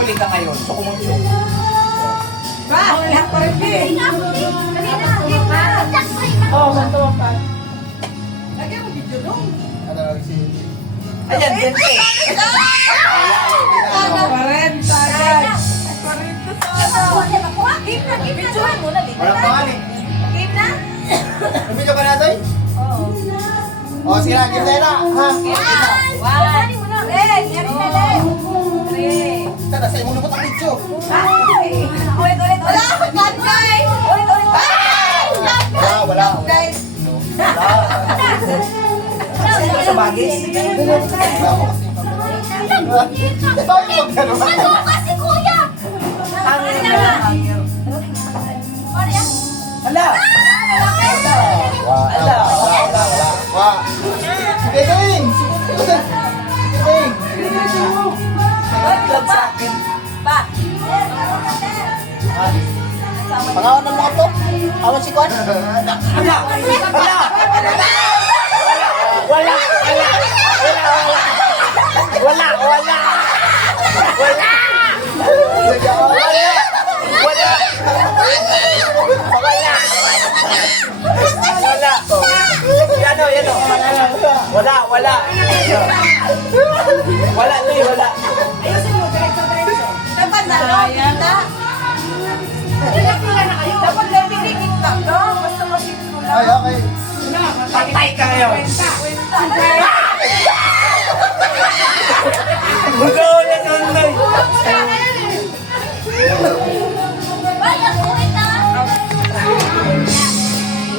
huli ka ngayon. So, kumunso. Ba, lahat pa rin din. Oo, ganito pa. Lagyan mo video doon. Ayan, yan eh. Parenta, guys. Walang pangal eh. Nabidyo ka natin? Oo. Sige na, game tayo na. Ha? Tara, sa imo lumot ang video. Wala. Sa bagis. Ito yung magkano. Hangin na lang. Hangin. Hala! Wala. Sige, Ding! Ding! Club sa akin. Pangawan ng mga to? Awan si Kwan? Hala! Hala! Wala! Wala. Ayusin mo, diretso. Dapat na, kita. Dapat narinig ka, no? Basta masito lang. Ay, okay. Patay ka ngayon. Bugaw na nunay.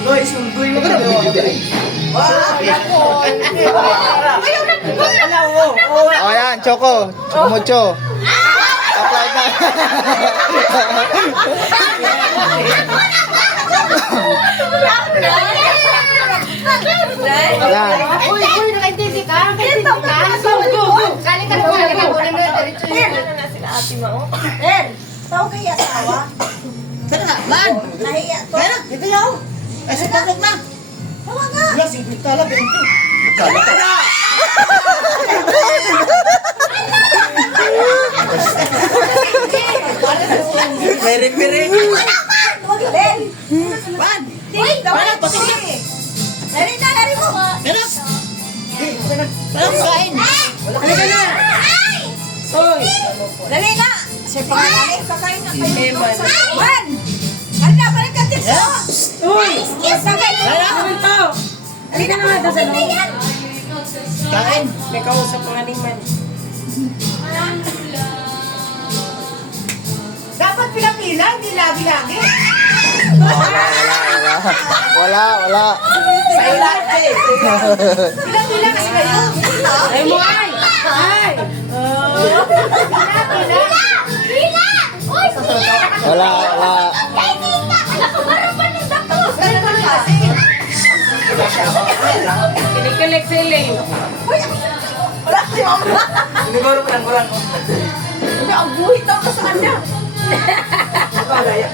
Guys, sunduy mo na. O yan, Choco. Mucho. Apply na. Yan. Uy, nakaintindi ka? Nakaintindi ka? Galing ka na diretso yun. Tao kaya asawa? Sana nga, man. Nahiya to. Kaya na, ito yaw. Ay, sa tatlog na. Tawa nga. Wala, singkit tala, bento. Kala ka na. May referee. Huwag din. Man. Uy, Parang patingin. Nari mo. Kaya na. Parang kain. Halika na. Uy. Dali na. Sir, pangalan. Kakain na kayo. Man. Halika, balik ka dito. Uy. Sakay. Halika na nga doon sa loob. Kain. May kausap ang animan. Dapat pila-pila, hindi lagi-lagi. Wala. Sa ilan eh. Pila-pila kasi kayo. Ay mo ay! Ay! Wala. Kinikilig sila eh. Siniguro ko lang kurang. Ang buhit ako sa kanya. Bagaya.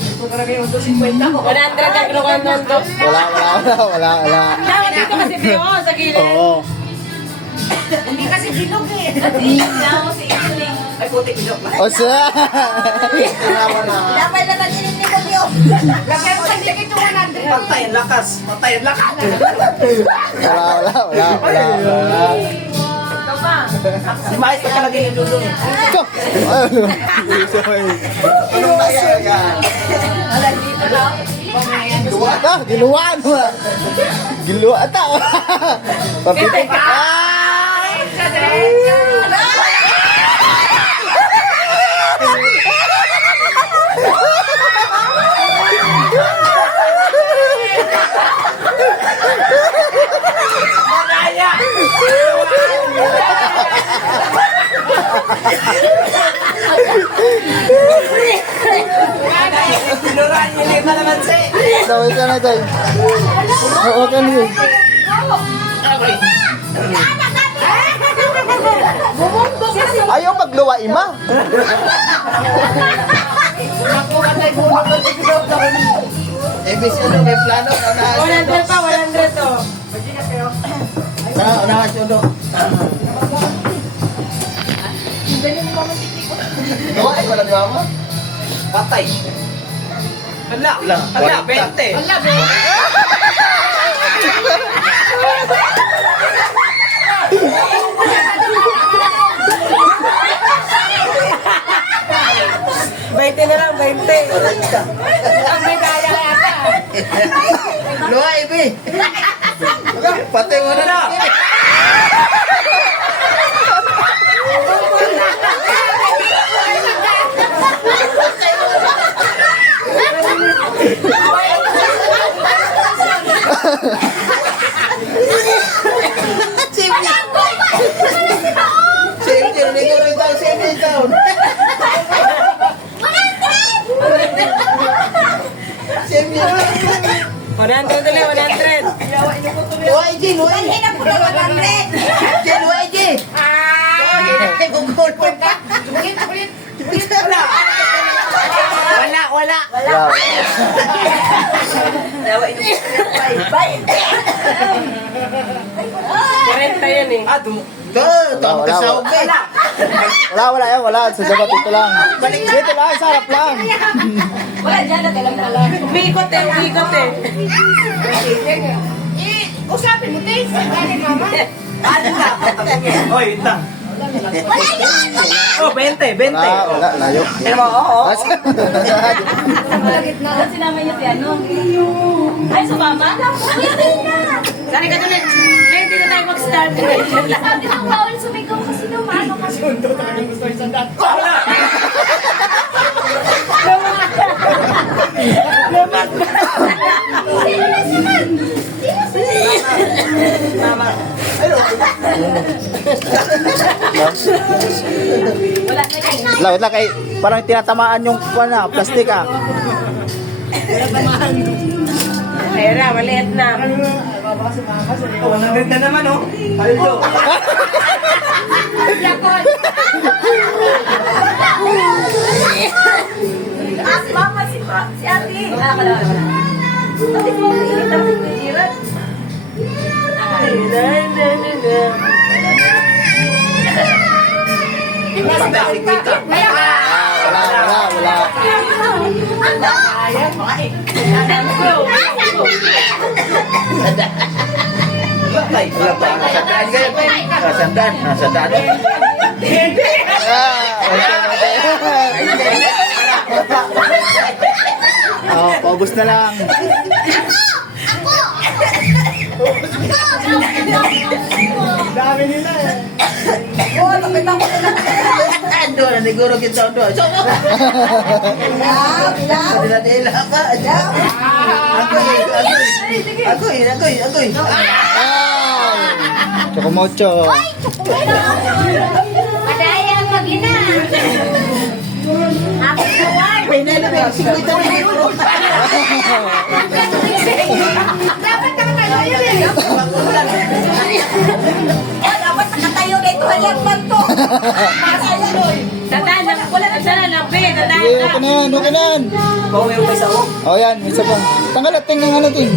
Ito talaga yung 250 ko. 100 ang kinukuha nun to. Wala. Dapat dito kasi Pio, sa gilid. Oo. Hindi kasi bilog eh. Hindi ako si Iling. Ay, puti ko joke lang. O siya. Tama na. Dapat na nagilid ni Pio. Lagyan ko sa ticket yung 100. Patay ang lakas. Wala. Ito pa. Si Mais pa talaga yung lulong. Ito. Anong nangyayari? Wala dito lang. Giluwaan mo. Giluwaan ta. Papitik. Ay! Sa diretso. Magaya! Tinuran niyo lima naman siya. Daway ka na tayo. Oo ka na. Ayaw magluwa, ima. Ebis ano, may plano. 100 pa, 100 to. Unahan siya, Gawa, wala di ba mo? Patay. Wala. Wala, 20. Wala, be. Na lang, 20. Ang medalya yata. Luha, Ibi. Patay mo na na. Safety, naligo rin tayo, safety down. Safety down. 100 ulit, 100. Luha, Iji, luha. Hindi na po na 100. Iji, luha, Iji. Gugol pa. Wala. Dawa ino po na 40 yan eh. Tama ka sa ube. Wala yan, wala. Sa dapat ito lang. Dito lang, sa harap lang. Wala dyan na talang talang. Umikot eh. Usapin mo, Tis. Galing, mama. Oy, itang. Oh, 20. Wala, layo. Oo. Sinama niya si ano? Ay, sumama? Sari ka tuloy. Ngayon, hindi na tayo mag-start. Sabi ng bawal sumigaw kasi naman kasi. Wait lang, kay, parang tinatamaan yung plastic ah. Pera, maliit na. 100 na naman, oh. Paldo. Mama, si ate. Wala. Ate mo, ilit ang pinirat. Patay. Wala pa. Nasandaan. Oh, paubos na lang. Dami nila eh. Ando na siguro kita ando. Dila pa. Agoy. Chocomocho. Madaya ang mag-ina. Ako kawan. Pinay na ba? 50 na Dapat ka na yun eh. Dapat nakatayo na ito. Halang man to. Tandaan, wala na sana ng pin. Okay na yan. Bawi yung isa, oh. Oh, yan, isa pa. Tanggal at tingnan nga natin.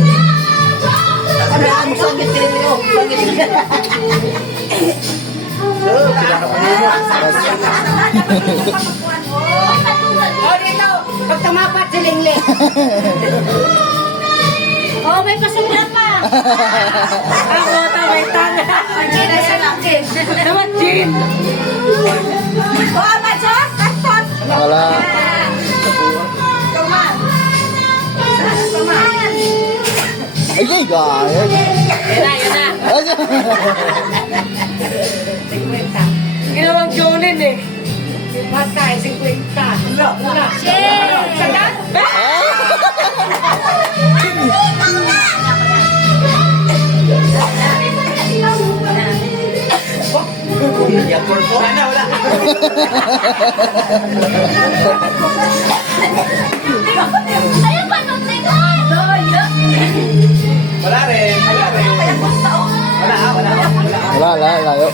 Sangit din mo. O dito, pag tumapat si Lingle. Oh, may pasulat pa. Ako, tamay tanga. Hindi na siya natin. Naman, Jean. Oh, Majon, kastot. Wala. Tuman. Ay, guys. Yun na. Ginawang Jolene eh. Matay, 50. Wala. Sagat? Sana, wala. Ayaw pa nung tingnan. Wala rin. Wala, layo.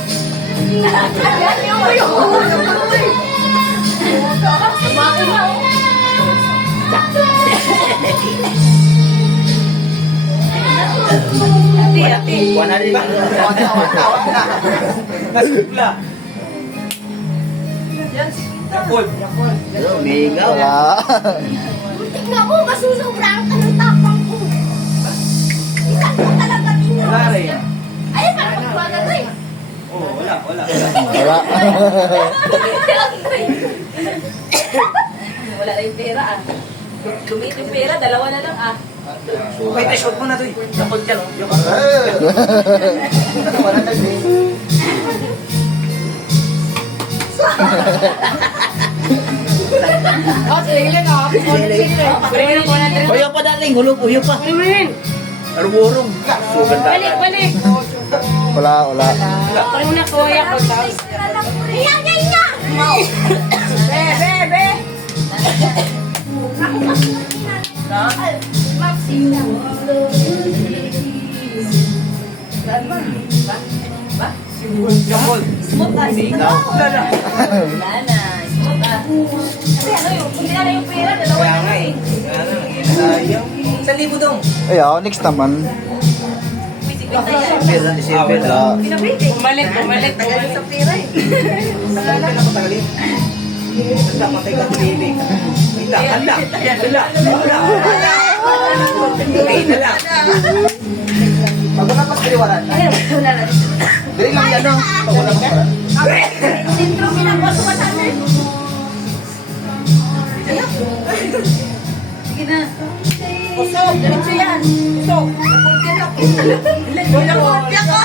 Ati. 100 ba? Nasugla. Umigaw. Wala. Tignan mo, masusobrahan ka ng tapang ko. Isan ko talaga tingnan. Wala rin. Ay, parang magbaga to eh. Oh, wala. Wala. Wala na yung pera ah. Lumit yung pera, dalawa na lang ah. Okay, shot mo na to. Napod ka, no? Wala na din. Oh, sige lang ah. Uyo pa daling, hulog, uyo pa. Arborong. Sugan Balik, balik. Wala. Parang na kuya ko tapos. Yan, yan, yan. Be. Ako kasi Maxi. Smooth ah. Umigaw. Wala na. Smooth ah. Kasi ano yung, kung nila yung pera, dalawa Kaya na nga lang eh. eh. Kaya nga, sayang. 1,000 dong. Ayaw, next naman. May 50 yan. Pera ni Silvia. Wala. Bumalik. Tagal sa pera eh. Saan ka napatagalin? Basta patay ka pinili. Hala. Okay na lang. Pag wala pa kaliwaran. Dali lang yan, no? Pag wala pa kaliwaran. Sintro pinapasukan natin. Sige na. Usok, diretso yan. Usok. Napulkin ako. Napulkin ako.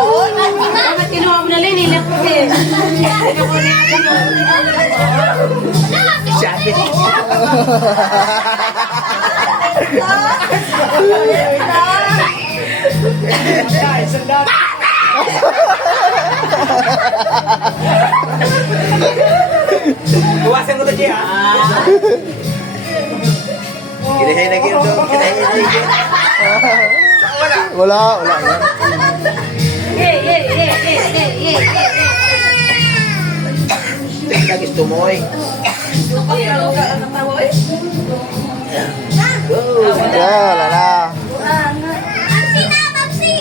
Oo, bakit kinuha mo na lang, nilak ko eh. Sabi. Buwasan ko to, Jay, ha? Kinahay na gino doon. Kinahay na gino. Wala. Lagi tumoy. Wala na. Maxi na, Maxi.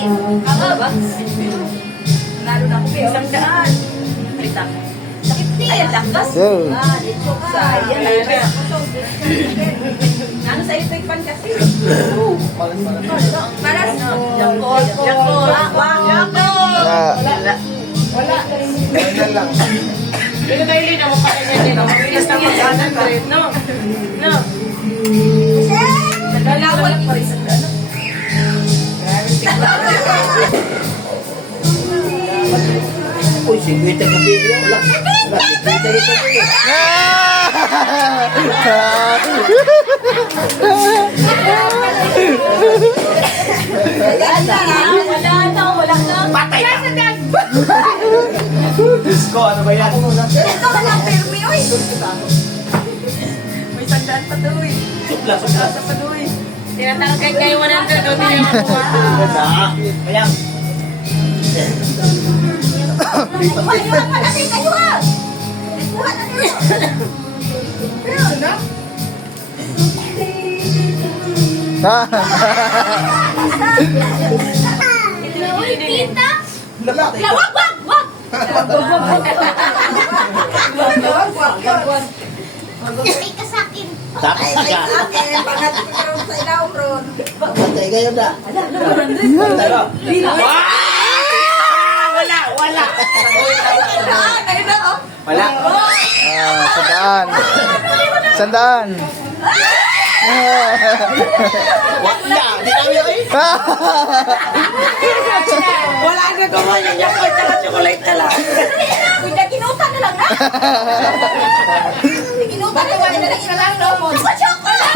Nalo na ako, 100. Ritang. Ay, ang lakas. Go. Sayang. Ano sa electric fan kasi? Para sa Yakol. Ganyan lang. Ito tayo rin ako pa kanya din. Mabilis na magkanan ko rin, no? No. Naglalawal pa rin sa gano'n. Uy, 50 ka bibig. Wala. 50 rin sa bibig. Wala na. Patay na. Disco, ano ba yan? Ito ka lang, Permi, oy. May sandaan pa to, eh. Supla. Sa pa to, eh. Tinatangkay kayo 100 o hindi yung makuha. Ganda. Mayang. Ayuhan pa natin, ayuhan. Ayuhan na nila. Uy, tita. Lalaki. Wag. May ka sa akin. Tapos ka. Sa ilaw, Ron. Patay kayo na. Tara. Wala. Wala. Sandaan. Wala. Di kami eh. Wala na kumain niya ko, tsaka chocolate na lang. Uy, naginuta na lang na. Naginuta na lang, na lang, no? Chocolate!